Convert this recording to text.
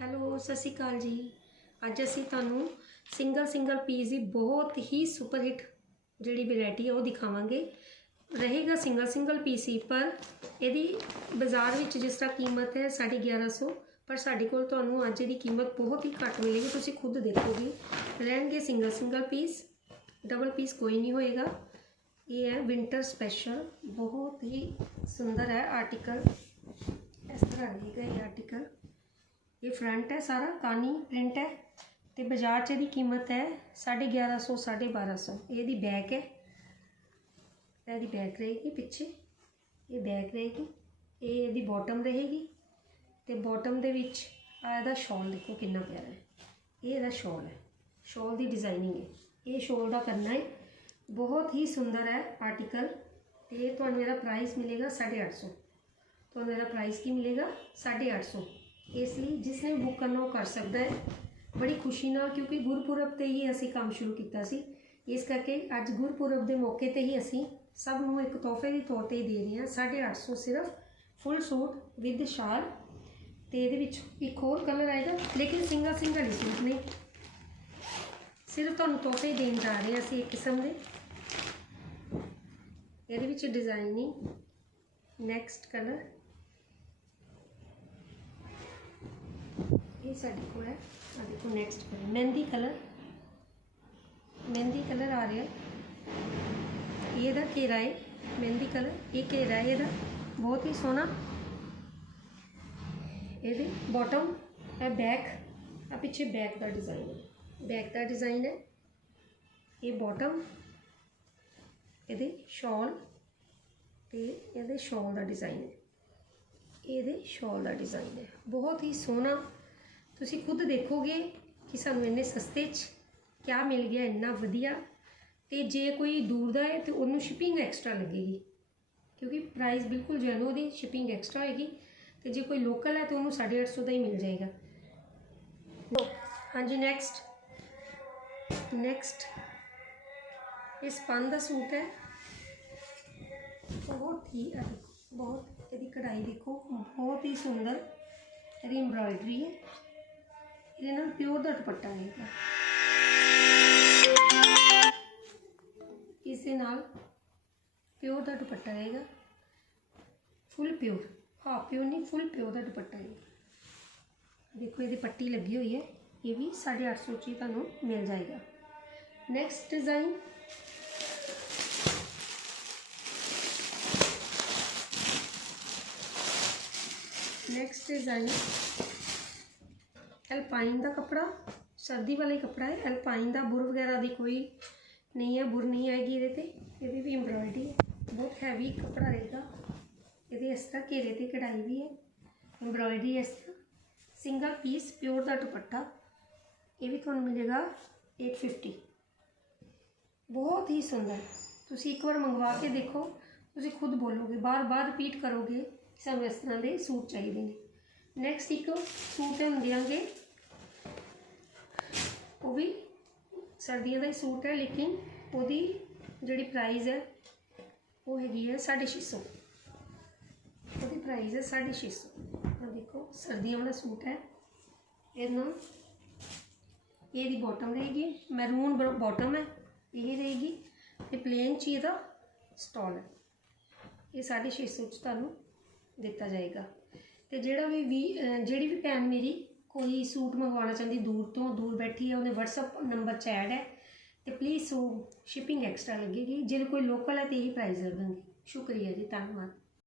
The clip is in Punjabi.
ਹੈਲੋ, ਸਤਿ ਸ਼੍ਰੀ ਅਕਾਲ ਜੀ। ਅੱਜ ਅਸੀਂ ਤੁਹਾਨੂੰ ਸਿੰਗਲ ਸਿੰਗਲ ਪੀਸ ਦੀ ਬਹੁਤ ਹੀ ਸੁਪਰ ਹਿੱਟ ਜਿਹੜੀ ਵੈਰਾਈਟੀ ਹੈ ਉਹ ਦਿਖਾਵਾਂਗੇ। ਰਹੇਗਾ ਸਿੰਗਲ ਸਿੰਗਲ ਪੀਸ ਹੀ ਪਰ ਇਹਦੀ ਬਾਜ਼ਾਰ ਵਿੱਚ ਜਿਸ ਤਰ੍ਹਾਂ ਕੀਮਤ ਹੈ 1150 ਪਰ ਸਾਡੇ ਕੋਲ ਤੁਹਾਨੂੰ ਅੱਜ ਇਹਦੀ ਕੀਮਤ ਬਹੁਤ ਹੀ ਘੱਟ ਮਿਲੇਗੀ, ਤੁਸੀਂ ਖੁਦ ਦੇਖੋਗੇ। ਰਹਿਣਗੇ single single piece, double piece ਕੋਈ ਨਹੀਂ ਹੋਏਗਾ। ਇਹ ਹੈ ਵਿੰਟਰ ਸਪੈਸ਼ਲ, ਬਹੁਤ ਹੀ ਸੁੰਦਰ ਹੈ ਆਰਟੀਕਲ ਇਸ ਤਰ੍ਹਾਂ ਰਹੇਗਾ ਇਹ ਆਰਟੀਕਲ ਇਹ ਫਰੰਟ ਹੈ ਸਾਰਾ, ਕਾਨੀ ਪ੍ਰਿੰਟ ਹੈ ਤੇ ਬਾਜ਼ਾਰ 'ਚ ਇਹਦੀ ਕੀਮਤ ਹੈ 1150 1250 ਇਹਦੀ ਬੈਕ ਹੈ। ਇਹਦੀ ਬੈਕ ਰਹੇਗੀ ਪਿੱਛੇ। ਇਹ ਬੈਕ ਰਹੇਗੀ। ਇਹ ਇਹਦੀ ਬਾਟਮ ਰਹੇਗੀ। ਤੇ ਬਾਟਮ ਦੇ ਵਿੱਚ ਆ ਇਹਦਾ ਸ਼ਾਲ ਦੇਖੋ ਕਿੰਨਾ ਪਿਆਰਾ ਹੈ। ਇਹ ਇਹਦਾ ਸ਼ਾਲ ਹੈ। ਸ਼ਾਲ ਦੀ ਡਿਜ਼ਾਈਨਿੰਗ ਹੈ। ਇਹ ਸ਼ਾਲ ਦਾ ਕਰਨਾ ਹੈ। ਬਹੁਤ ਹੀ ਸੁੰਦਰ ਹੈ ਆਰਟੀਕਲ ਤੇ ਤੁਹਾਨੂੰ ਇਹਦਾ ਪ੍ਰਾਈਸ ਮਿਲੇਗਾ 850 ਤੁਹਾਨੂੰ ਇਹਦਾ ਪ੍ਰਾਈਸ ਕੀ ਮਿਲੇਗਾ? 850 ਇਸ ਲਈ ਜਿਸ ਨੇ ਬੁੱਕ ਕਰਨਾ ਉਹ ਕਰ ਸਕਦਾ ਹੈ। ਬੜੀ ਖੁਸ਼ੀ ਨਾਲ ਕਿਉਂਕਿ ਗੁਰਪੁਰਬ ਤੇ ਹੀ ਅਸੀਂ ਕੰਮ ਸ਼ੁਰੂ ਕੀਤਾ ਸੀ। ਇਸ ਕਰਕੇ ਅੱਜ ਗੁਰਪੁਰਬ ਦੇ ਮੌਕੇ ਤੇ ਹੀ ਅਸੀਂ ਸਭ ਨੂੰ ਇੱਕ ਤੋਹਫੇ ਦੇ ਤੌਰ ਤੇ ਹੀ ਦੇ ਰਹੇ ਹਾਂ। 850 ਸਿਰਫ ਫੁੱਲ ਸੂਟ ਵਿਦ ਸ਼ਾਲ। ਤੇ ਇਹਦੇ ਵਿੱਚ ਇੱਕ ਹੋਰ ਕਲਰ ਆਏਗਾ, ਲੇਕਿਨ ਸਿੰਗਲ ਸਿੰਗਲ ਹੀ ਸੂਟ ਨੇ ਸਿਰਫ ਤੁਹਾਨੂੰ ਤੋਹਫੇ ਦੇਣ ਜਾ ਰਹੇ ਹਾਂ ਅਸੀਂ ਇੱਕ ਕਿਸਮ ਦੇ। ਇਹਦੇ ਵਿੱਚ ਡਿਜ਼ਾਈਨਿੰਗ ਨੈਕਸਟ ਕਲਰ ਇਹ ਸਾਡੇ ਕੋਲ ਹੈ। ਆ ਦੇਖੋ next colour mehndi colour mehndi colour ਆ ਰਿਹਾ। ਇਹਦਾ ਘੇਰਾ ਹੈ, ਮਹਿੰਦੀ ਕਲਰ ਇਹ ਘੇਰਾ ਹੈ ਇਹਦਾ। ਬਹੁਤ ਹੀ ਸੋਹਣਾ। ਇਹਦੇ ਬਾਟਮ ਹੈ ਬੈਕ ਆ ਪਿੱਛੇ ਬੈਕ ਦਾ ਡਿਜ਼ਾਈਨ ਹੈ। ਬੈਕ ਦਾ ਡਿਜ਼ਾਈਨ ਹੈ। ਇਹ ਬਾਟਮ ਇਹਦੇ ਸ਼ਾਲ ਤੇ ਇਹਦੇ ਸ਼ਾਲ ਦਾ ਡਿਜ਼ਾਈਨ ਹੈ। ਇਹਦੇ ਸ਼ਾਲ ਦਾ ਡਿਜ਼ਾਈਨ ਹੈ। ਬਹੁਤ ਹੀ ਸੋਹਣਾ। ਤੁਸੀਂ ਖੁਦ ਦੇਖੋਗੇ ਕਿ ਸਾਨੂੰ ਇੰਨੇ ਸਸਤੇ 'ਚ ਕਿਆ ਮਿਲ ਗਿਆ, ਇੰਨਾ ਵਧੀਆ। ਤੇ ਜੇ ਕੋਈ ਦੂਰ ਦਾ ਹੈ ਤੇ ਉਹਨੂੰ ਸ਼ਿਪਿੰਗ ਐਕਸਟਰਾ ਲੱਗੇਗੀ। ਕਿਉਂਕਿ ਪ੍ਰਾਈਸ ਬਿਲਕੁਲ ਜੈਨੂ ਦੀ ਸ਼ਿਪਿੰਗ ਐਕਸਟਰਾ ਹੋਏਗੀ। ਤੇ ਜੇ ਕੋਈ ਲੋਕਲ ਹੈ ਤਾਂ ਉਹਨੂੰ 850 ਦਾ ਹੀ ਮਿਲ ਜਾਏਗਾ। ਹਾਂਜੀ ਨੈਕਸਟ ਨੈਕਸਟ ਇਸ ਪਨ ਦਾ ਸੂਟ ਹੈ। ਬਹੁਤ ਹੀ ਬਹੁਤ ਇਹਦੀ ਕਢਾਈ ਦੇਖੋ, ਬਹੁਤ ਹੀ ਸੁੰਦਰ। ਇਹਦੀ ਐਮਬ੍ਰਾਇਡਰੀ ਹੈ। ਇਹਦੇ ਨਾਲ ਪਿਓਰ ਦਾ ਦੁਪੱਟਾ ਆਏਗਾ ਇਸ ਦੇ ਨਾਲ ਪਿਓਰ ਦਾ ਦੁਪੱਟਾ ਆਏਗਾ ਫੁੱਲ ਪਿਓਰ। ਹਾਫ ਪਿਓਰ ਨਹੀਂ, ਫੁੱਲ ਪਿਓਰ ਦਾ ਦੁਪੱਟਾ ਆਏਗਾ ਦੇਖੋ, ਇਹਦੀ ਪੱਟੀ ਲੱਗੀ ਹੋਈ ਹੈ। ਇਹ ਵੀ 850 ਚ ਹੀ ਤੁਹਾਨੂੰ ਮਿਲ ਜਾਏਗਾ। Next design next design alpine ਦਾ ਕਪੜਾ, ਸਰਦੀ ਵਾਲਾ ਹੀ ਕਪੜਾ ਹੈ ਐਲਪਾਈਨ ਦਾ ਬੁਰ ਵਗੈਰਾ ਦੀ ਕੋਈ ਨਹੀਂ ਹੈ, ਬੁਰ ਨਹੀਂ ਆਏਗੀ ਇਹਦੇ ਤੇ, ਇਹਦੀ ਵੀ ਐਮਬ੍ਰਾਇਡਰੀ ਹੈ, ਬਹੁਤ ਹੈਵੀ ਕਪੜਾ ਰਹੇਗਾ। ਇਹਦੇ ਇਸ ਤਰ੍ਹਾਂ ਘੇਰੇ ਤੇ ਕਢਾਈ ਵੀ ਹੈ ਐਮਬ੍ਰਾਇਡਰੀ ਇਸ ਤਰ੍ਹਾਂ ਸਿੰਗਲ ਪੀਸ ਪਿਓਰ ਦਾ ਦੁਪੱਟਾ, ਇਹ ਵੀ ਤੁਹਾਨੂੰ ਮਿਲੇਗਾ 850 ਬਹੁਤ ਹੀ ਸੁੰਦਰ, ਤੁਸੀਂ ਇੱਕ ਵਾਰ ਮੰਗਵਾ ਕੇ ਦੇਖੋ, ਤੁਸੀਂ ਖੁਦ ਬੋਲੋਗੇ, ਬਾਰ-ਬਾਰ ਰਿਪੀਟ ਕਰੋਗੇ ਕਿ ਸਾਨੂੰ ਇਸ ਤਰ੍ਹਾਂ ਦੇ ਸੂਟ ਚਾਹੀਦੇ ਨੇ। ਨੈਕਸਟ ਇੱਕ ਸੂਟ ਹੈ ਦਿਆਂਗੇ ਉਹ ਵੀ ਸਰਦੀਆਂ ਦਾ ਹੀ ਸੂਟ ਹੈ, ਲੇਕਿਨ ਉਹਦੀ ਜਿਹੜੀ ਪ੍ਰਾਈਸ ਹੈ, ਉਹ ਹੈਗੀ ਹੈ 650 ਉਹਦੀ ਪ੍ਰਾਈਸ ਹੈ 650 ਆ ਦੇਖੋ, ਸਰਦੀਆਂ ਵਾਲਾ ਸੂਟ ਹੈ। ਇਹ ਨਾ ਇਹਦੀ ਬਾਟਮ ਰਹੇਗੀ ਮੈਰੂਨ ਬਾਟਮ ਹੈ, ਇਹ ਰਹੇਗੀ ਤੇ ਪਲੇਨ ਚ ਹੀ ਇਹਦਾ ਸਟਾਲ ਹੈ। ਇਹ 650 ਚ ਤੁਹਾਨੂੰ ਦਿੱਤਾ ਜਾਏਗਾ। ਤੇ ਜਿਹੜਾ ਵੀ ਵੀ ਜਿਹੜੀ ਵੀ ਭੈਣ ਮੇਰੀ ਕੋਈ ਸੂਟ ਮੰਗਵਾਉਣਾ ਚਾਹੁੰਦੀ, ਦੂਰ ਤੋਂ ਦੂਰ ਬੈਠੀ ਹੈ, ਉਹਦੇ WhatsApp ਨੰਬਰ 'ਚ ਐਡ ਹੈ। ਤੇ ਪਲੀਜ਼ ਉਹ ਸ਼ਿਪਿੰਗ ਐਕਸਟਰਾ ਲੱਗੇਗੀ ਜੇ ਕੋਈ ਲੋਕਲ ਹੈ ਤੇ ਇਹੀ ਪ੍ਰਾਈਸ ਲੱਗਣਗੇ। ਸ਼ੁਕਰੀਆ ਜੀ, ਧੰਨਵਾਦ।